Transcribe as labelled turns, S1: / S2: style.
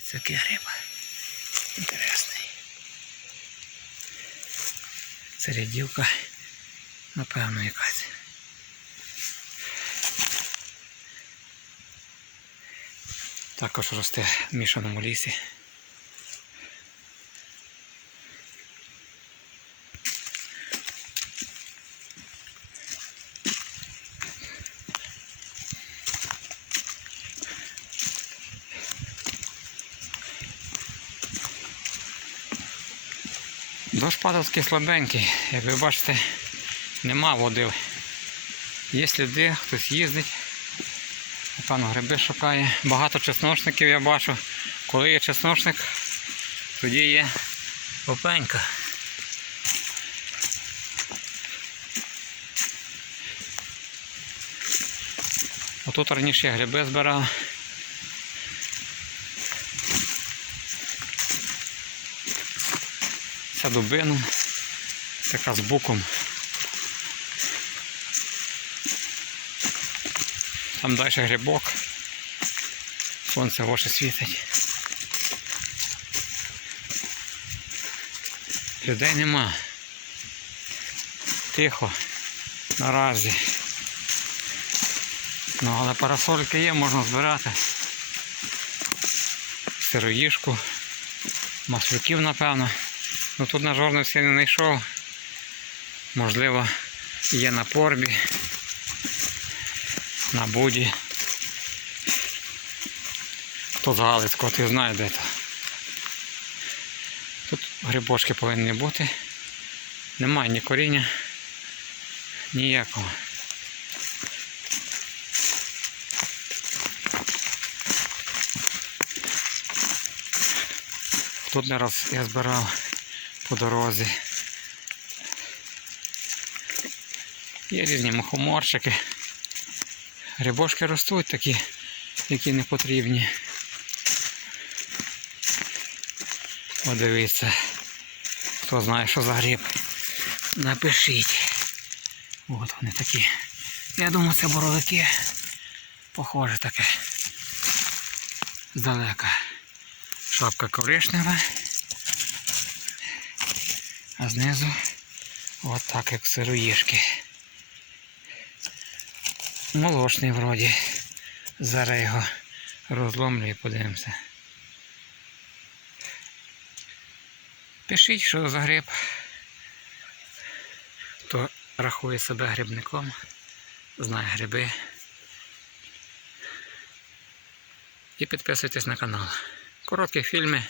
S1: Дивіться, який гриб. Інтересний. Це рядівка, напевно, якась. Також росте в мішаному лісі. Дощ падав такий слабенький, як ви бачите, нема води. Є сліди, хтось їздить. Напевно, гриби шукає. Багато чесночників я бачу. Коли є чесночник, тоді є опенька. Отут раніше я гриби збирав. Це дубина, така з буком. Там далі грибок. Сонце в світить. Людей нема. Тихо. Наразі. Ну, але парасольки є, можна збирати. Сироїшку. Маслюків, напевно. Ну тут на жорно все не знайшов. Можливо, є на порбі, на буді. Хто з ти знає де то. Тут грибочки повинні бути. Немає ні коріння, ніякого. Тут не раз я збирав по дорозі. Є різні мухоморчики. Грибочки ростуть такі, які не потрібні. Подивіться, хто знає, що за гриб. Напишіть. От вони такі. Я думаю, це боровики. Похоже таке. Здалека. Шапка коричнева. А знизу от так, як сироїшки. Молочний вроді. Зараз його розломлю і подивимося. Пишіть, що за гриб. Хто рахує себе грибником, знає гриби. І підписуйтесь на канал. Короткі фільми